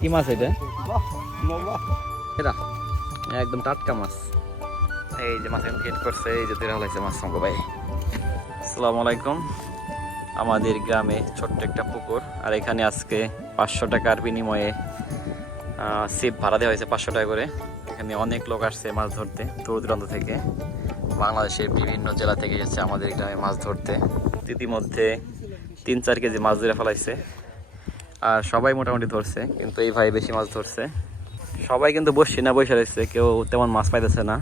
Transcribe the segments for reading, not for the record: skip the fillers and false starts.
কি মাছ এটা? এটা একদম টাটকা মাছ। এই যে মাছ হিট করছে, এই যে ধরে হলাইছে মাছ সঙ্গ ভাই। আসসালামু আলাইকুম। আমাদের গ্রামে ছোট্ট একটা পুকুর, আর এখানে আজকে 500 টাকার বিনিময়ে সিপ ভাড়া দেওয়া হয়েছে 500 টাকা করে। এখানে অনেক লোক আসছে মাছ ধরতে, দূর দূরান্ত থেকে, বাংলাদেশের বিভিন্ন জেলা থেকে এসেছে আমাদের গ্রামে মাছ ধরতে। ইতিমধ্যে 3-4 কেজি মাছ ধরে ফেলাইছে, আর সবাই মোটামুটি ধরছে, কিন্তু এই ভাই বেশি মাছ ধরছে। সবাই কিন্তু বসছি না, বসে রয়েছে, কেউ তেমন মাছ পাইতেছে না।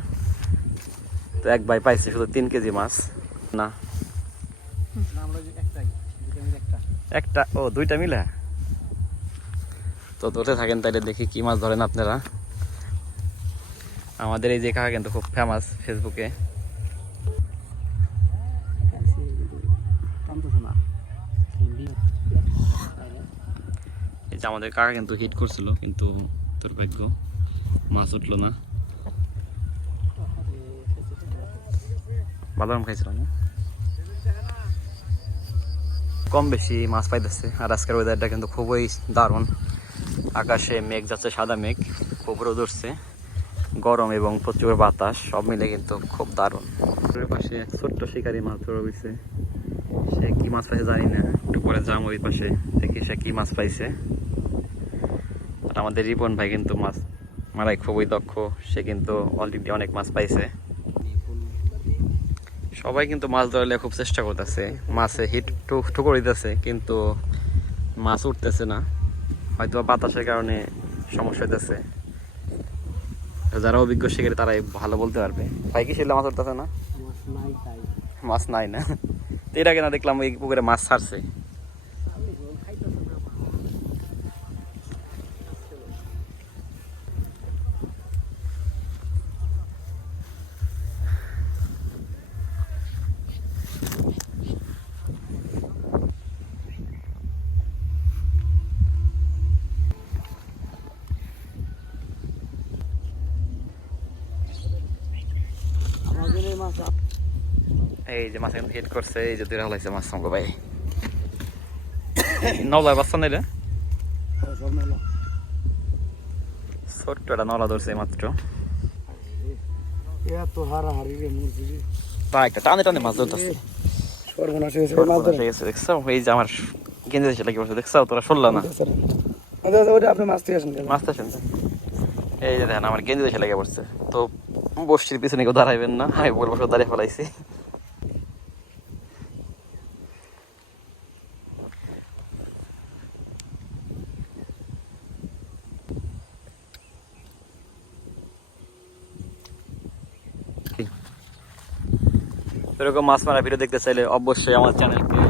তো এক ভাই পাইছে শুধু 3 কেজি মাছ। না একটা, ও দুইটা মিলে। তো ধরতে থাকেন তাইলে, দেখি কি মাছ ধরেন আপনারা। আমাদের এই যে কাকা কিন্তু খুব ফেমাস ফেসবুকে। এই যে আমাদের কাকা কিন্তু হিট করছিল, কিন্তু দুর্ভাগ্য মাছ উঠলো না। বাদাম খাইছিল না, কম বেশি মাছ পাইতেছে। আর আজকের ওয়েদারটা কিন্তু খুবই দারুণ। আকাশে মেঘ যাচ্ছে, সাদা মেঘ, খুব রোদ উঠছে, গরম এবং প্রচুর বাতাস, সব মিলে কিন্তু খুব দারুণ। পাশে এক ছোট্ট শিকারি মাছ ধরে রয়েছে, সে কি মাছ পাইছে জানি না, একটু পরে যাম ওই পাশে, দেখি সে কি মাছ পাইছে। আর আমাদের রিপন ভাই কিন্তু মাছ মারাই খুবই দক্ষ, সে কিন্তু অলরেডি অনেক মাছ পাইছে। সবাই কিন্তু মাছ ধরলে খুব চেষ্টা করতেছে, মাছে হিট ঠুকর দিতেছে, কিন্তু মাছ উঠতেছে না, হয়তো বাতাসের কারণে সমস্যা হইতেছে। যারা অভিজ্ঞ শিকারী তারাই ভালো বলতে পারবে। ভাই কি সেটা মাছ উঠতেছে না? মাছ নাই না? এর আগে না দেখলাম এই পুকুরে মাছ ছাড়ছে। এই যে মাছ হিট করছে, এই যে ধরে হলাইছে মাছ সঙ্গ ভাই। নলার বাচ্চা নিলে ছোট্ট একটা নলা ধরছে মাত্র। একটা টানে টানে মাছ ধরতেছে। দেখছো এই যে আমার গেঞ্জি দেশে লেগে পড়ছে, দেখছো তোরা শুনলা না? মাছটা শুনছেন? এই যে দেখেন আমার গেঞ্জি দেশে লেগে পড়ছে। তো বসছির পিছনে কেউ দাঁড়াইবেন না, আমি বলবো দাঁড়িয়ে ফেলাইছি। এরকম মাছ মারা ভিডিও দেখতে চাইলে অবশ্যই আমার চ্যানেলকে